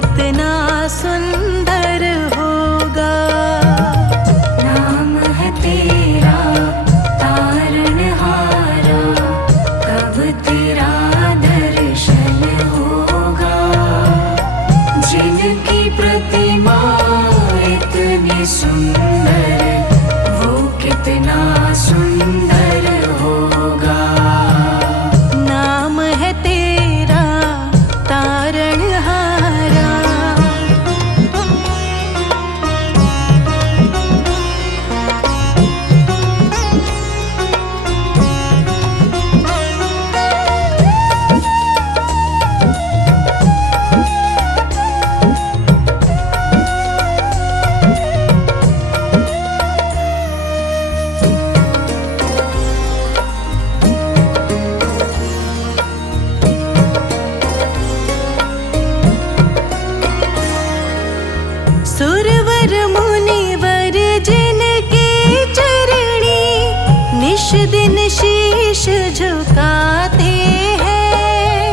कितना सुंदर होगा। नाम है तेरा तारणहारा, कब तेरा दर्शन होगा। जिनकी प्रतिमा इतनी सुंदर, वो कितना सुंदर होगा। नाम है तेरा तारणहारा। सुरवर मुनिवर जिनके चरणी निश दिन शीश झुकाते हैं।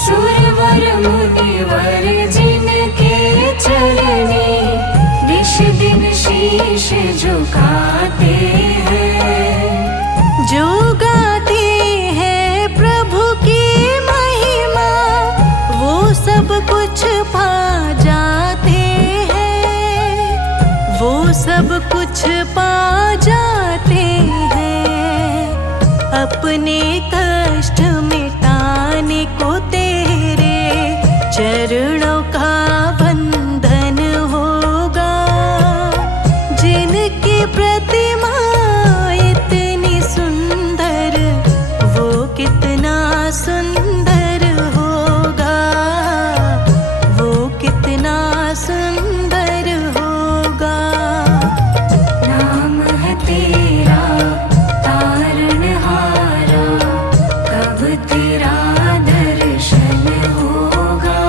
सुरवर मुनिवर जिनके चरणी निश दिन शीश झुकाते हैं। जो गाते हैं प्रभु की महिमा, वो सब कुछ पा जाते हैं। वो सब कुछ पा जाते हैं। अपने कष्ट मिटाने को तेरे चरणों का वंदन होगा। जिनकी प्रतिमा इतनी सुंदर, वो कितना सुंदर होगा। वो कितना सुंदर होगा। नाम है तेरा तारणहारा, कब तेरा दर्शन होगा।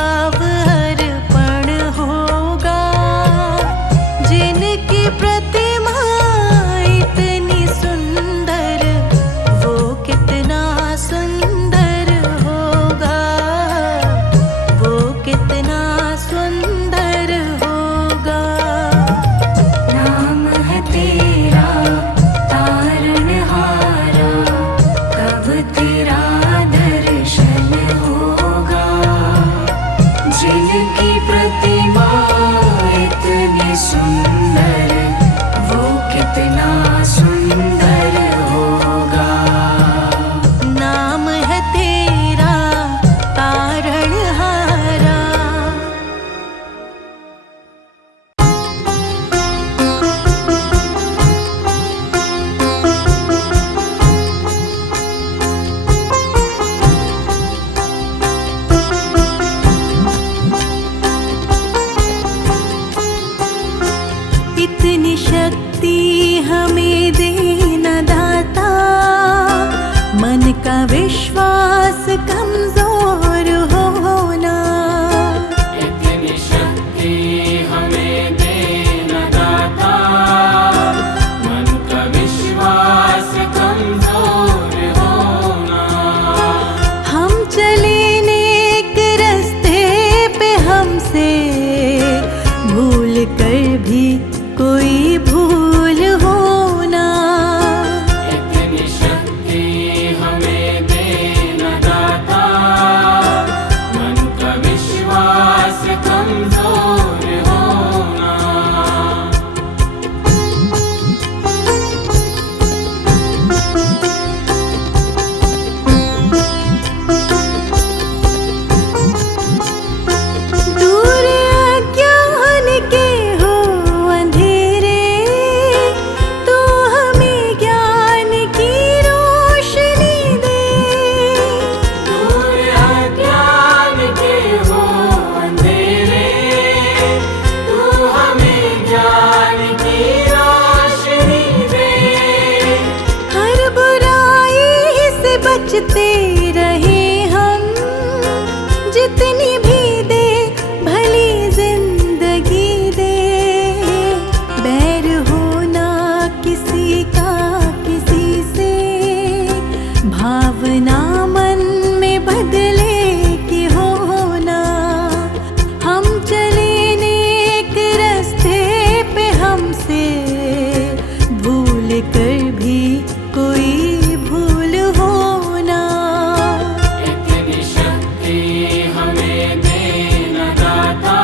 भाव अर्पण होगा। जिनकी प्रतिमा इतनी सुंदर, वो कितना सुंदर होगा, वो कितना सुंदर होगा। नाम है तेरा तारणहारा, कब तेरा दर्शन होगा। जिनकी प्रतिमा इतनी सुंदर, वो कितना सुंदर होगा। नाम है तेरा तारणहारा। इतनी शक्ति हमें देना दाता, मन का विश्वास कमजोर होना। इतनी शक्ति हमें देना दाता, मन का विश्वास कमजोर होना। हम चले नेक रास्ते पे, हमसे भूल कर भी कोई भूल होना। इतनी शक्ति हमें देना दाता, मन का विश्वास कमजोर होना। दूर अज्ञान के हो अंधेरे, तो हमें ज्ञान की रोशनी दे। दूर अज्ञान के हो अंधेरे, तू हमें ज्ञान की रोशनी दे। हर बुराई से बचते रहे हम, जितनी भी दे भली जिंदगी दे। बैर होना किसी का किसी से, भावना मन में बदले की होना। हम चले नेक रास्ते पे, हमसे भूल कर भी कोई भूल होना। इतनी शक्ति हमें देना दाता,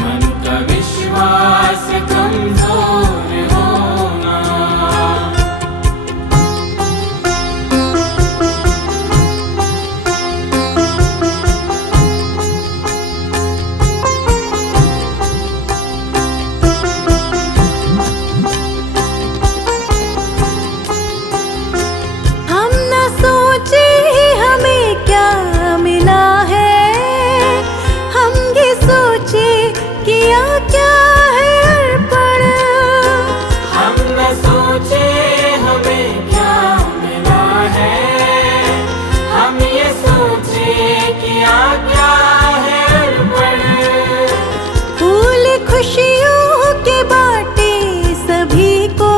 मन का विश्वास कमजोर होना। हम न सोचे हमें क्या मिला है, हम ये सोचे किया क्या है अर्पण। हम न सोचे हमें क्या मिला है, हम ये सोचे किया क्या है अर्पण। फूल खुशियों के बाटे सभी को,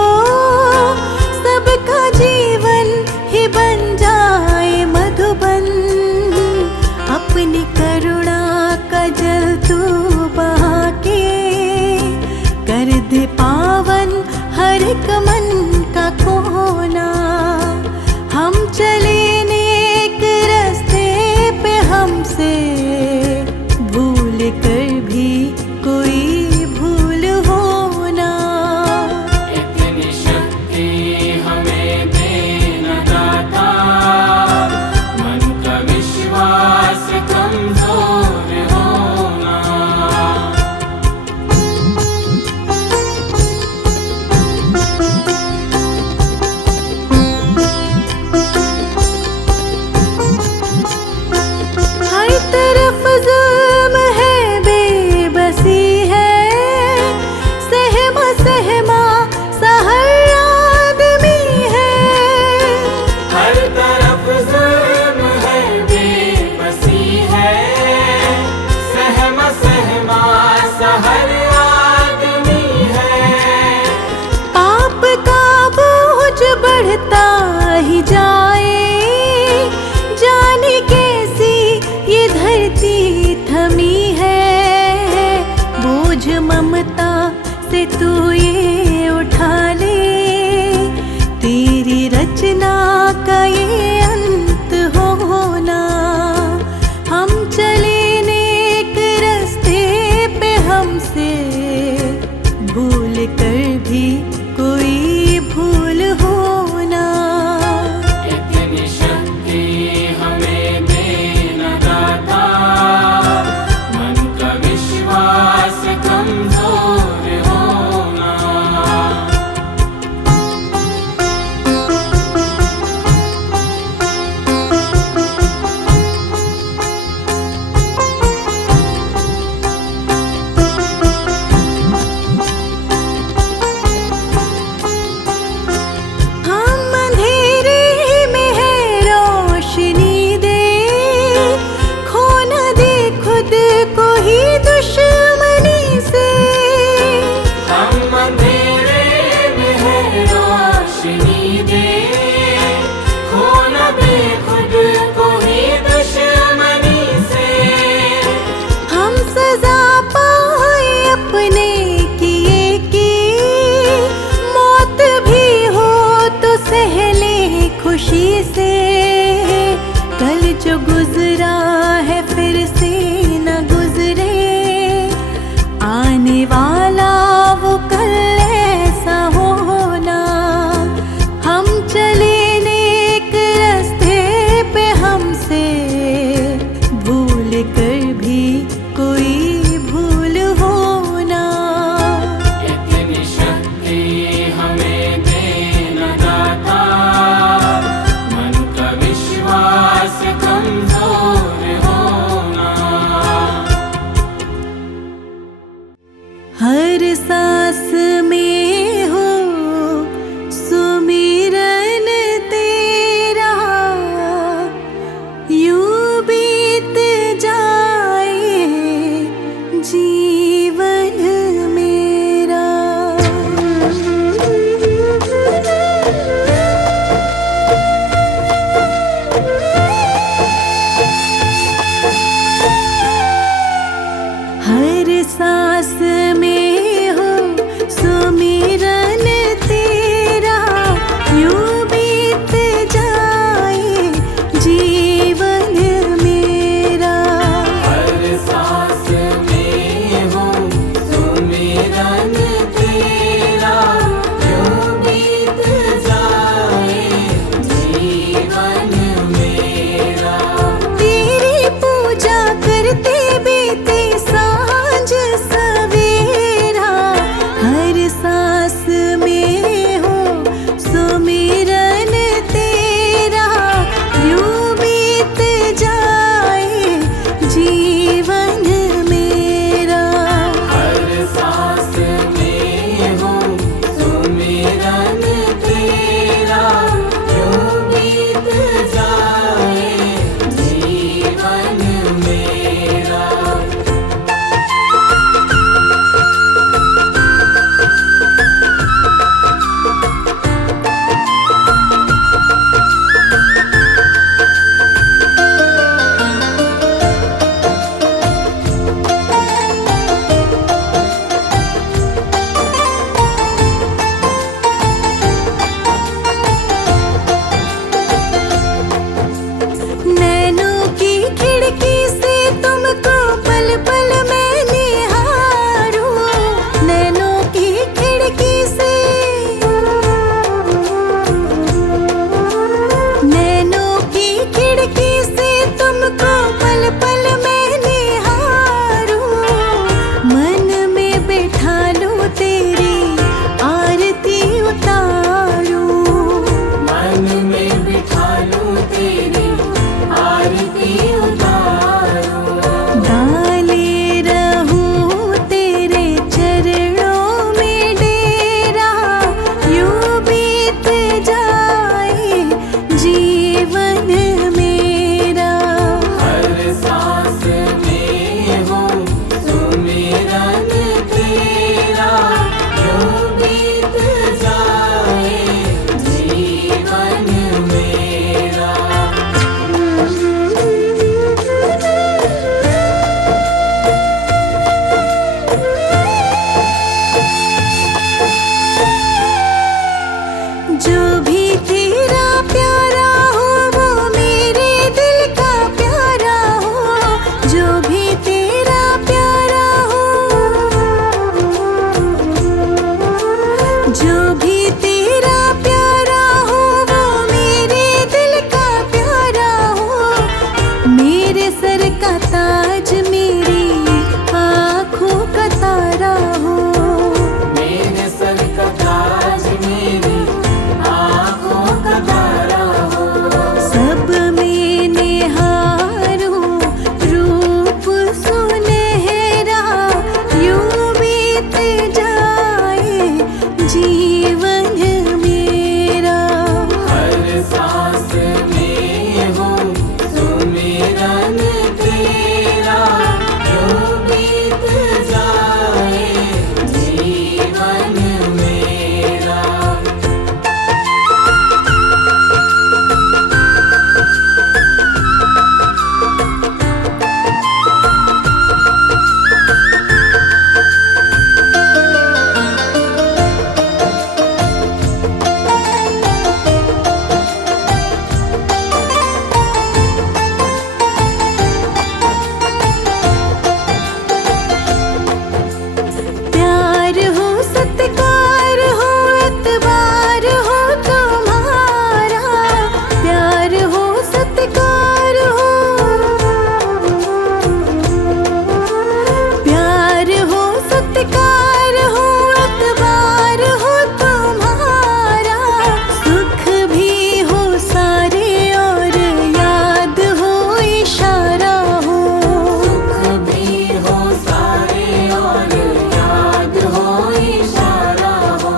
सबका जीवन ही बन जाए मधुबन। अपनी करुणा का जल तू बहा के, कर दे पावन हर एक मन का कोना। हम चले नेक रास्ते पे, हमसे भूल कर भी कोई भूल होना। इतनी शक्ति हमें देना दाता, मन का विश्वास कमजोर होना। से तू ये उठा ले, तेरी रचना का ये अंत होना। हम चले नेक रास्ते पे, हमसे भूल कर भी कोई भूल होना। इतनी शक्ति हमें देना दाता, मन का विश्वास कमजोर होना। हम अंधेरे में है रोशनी दे, खो न दे खुद को ही दुश्मनी से। हम अंधेरे में है रोशनी दे, खो न दे खुद को ही दुश्मनी से। हम सजा पाए अपने किए की, मौत भी हो तो सहले खुशी से। कल जो गुजरा है फिर से न गुजरे, आने वाला वो कल ऐसा होना। हम चले नेक रास्ते पे, हमसे भूल कर भी कोई भूल होना। इतनी शक्ति हमें देना दाता, मन का विश्वास कमजोर होना। हर सांस में हो सुमिरन तेरा, यूं बीत जाए जीवन मेरा। हर सांस में हो जो भी तेरा प्यारा हो, जो भी तेरा प्यारा हो, वो मेरे दिल का प्यारा हो। मेरे सर का ताज, मेरी आँखों का तारा हो। मेरे सर का ताज, मेरी आँखों का तारा हो। सब में निहारूं रूप सुनहरा, यूं बीत जाए जीवन मेरा। हर सांस में हो सुमिरन तेरा, यूं बीत जाए जीवन मेरा। प्यार हो, सत्कार हो, एतबार हो तुम्हारा। प्यार हो, सत्कार हो, प्यार हो, सत्कार हो, एतबार हो तुम्हारा। सुख भी हो सारे और याद हो इशारा हो। सुख भी हो सारे और याद हो इशारा हो।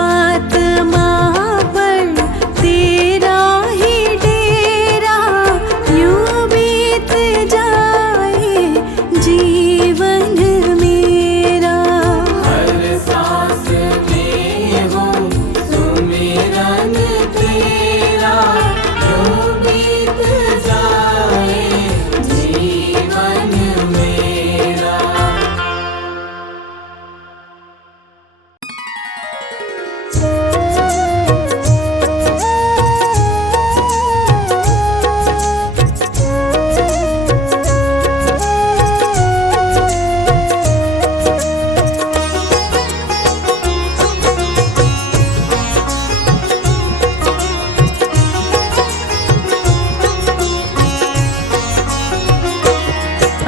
आत्मा पर तेरा ही डेरा, यूं बीत जाए जीवन मेरा। हर सांस में हो सुमिरन तेरा, यूं बीत जाए जीवन मेरा।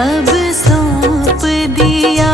अब सौंप दिया